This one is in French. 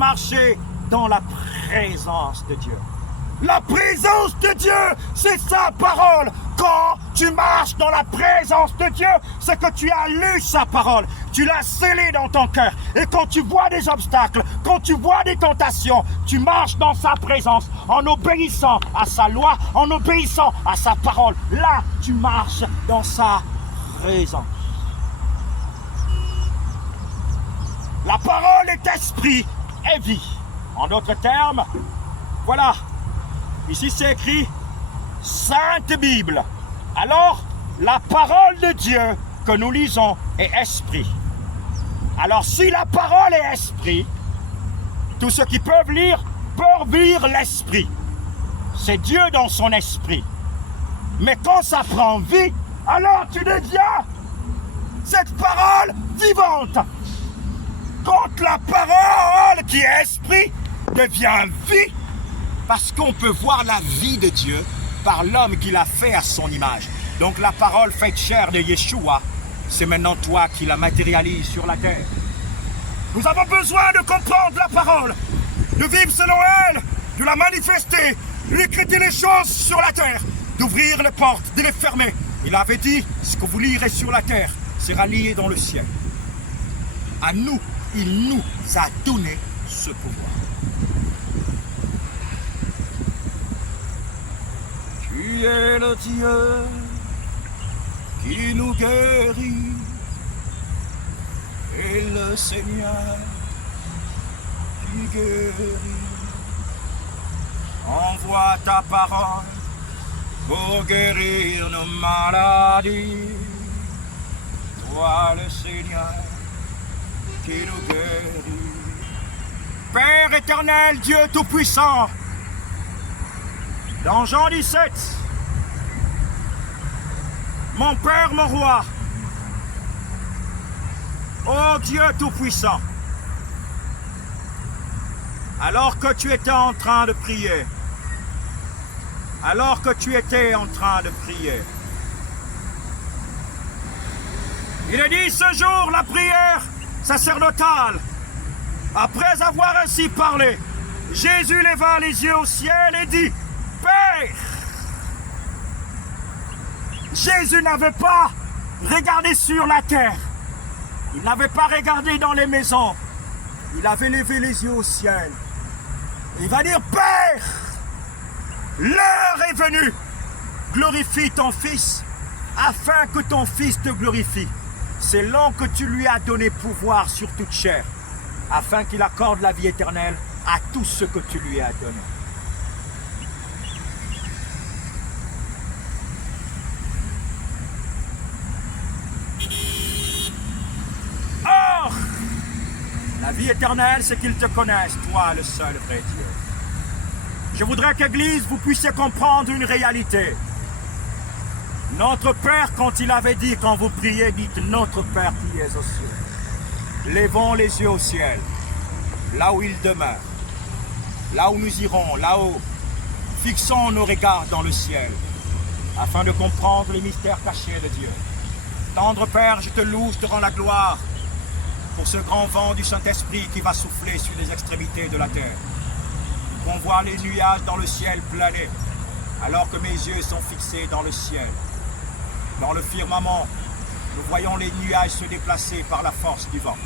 marcher dans la présence de Dieu. La présence de Dieu, c'est sa parole. Quand tu marches dans la présence de Dieu, c'est que tu as lu sa parole. Tu l'as scellée dans ton cœur. Et quand tu vois des obstacles, quand tu vois des tentations, tu marches dans sa présence en obéissant à sa loi, en obéissant à sa parole. Là, tu marches dans sa présence. La parole est esprit et vie. En d'autres termes, voilà. Ici, c'est écrit Sainte Bible. Alors, la parole de Dieu que nous lisons est esprit. Alors, si la parole est esprit, tous ceux qui peuvent lire l'esprit. C'est Dieu dans son esprit. Mais quand ça prend vie, alors tu deviens cette parole vivante. Quand la parole qui est esprit devient vie, parce qu'on peut voir la vie de Dieu par l'homme qu'il a fait à son image. Donc la parole faite chair de Yeshua, c'est maintenant toi qui la matérialise sur la terre. Nous avons besoin de comprendre la parole, de vivre selon elle, de la manifester, de décréter les choses sur la terre, d'ouvrir les portes, de les fermer. Il avait dit, ce que vous lirez sur la terre sera lié dans le ciel. À nous, il nous a donné ce pouvoir. Tu es le Dieu qui nous guérit et le Seigneur qui guérit. Envoie ta parole pour guérir nos maladies. Toi le Seigneur qui nous guérit. Père éternel, Dieu tout-puissant, dans Jean 17, mon Père, mon Roi, ô Dieu tout-puissant, alors que tu étais en train de prier, il est dit ce jour la prière sacerdotale, après avoir ainsi parlé, Jésus leva les yeux au ciel et dit, Père! Jésus n'avait pas regardé sur la terre. Il n'avait pas regardé dans les maisons. Il avait levé les yeux au ciel. Et il va dire, Père, l'heure est venue. Glorifie ton Fils, afin que ton Fils te glorifie. C'est l'an que tu lui as donné pouvoir sur toute chair, afin qu'il accorde la vie éternelle à tout ce que tu lui as donné. Or, la vie éternelle, c'est qu'ils te connaissent, toi, le seul vrai Dieu. Je voudrais qu'Église, vous puissiez comprendre une réalité. Notre Père, quand il avait dit, quand vous priez, dites notre Père qui es aux cieux. Levons les yeux au ciel, là où il demeure, là où nous irons, là-haut. Fixons nos regards dans le ciel, afin de comprendre les mystères cachés de Dieu. Tendre Père, je te loue, je te rends la gloire pour ce grand vent du Saint-Esprit qui va souffler sur les extrémités de la terre. Qu'on voit les nuages dans le ciel planer, alors que mes yeux sont fixés dans le ciel. Dans le firmament, nous voyons les nuages se déplacer par la force du vent.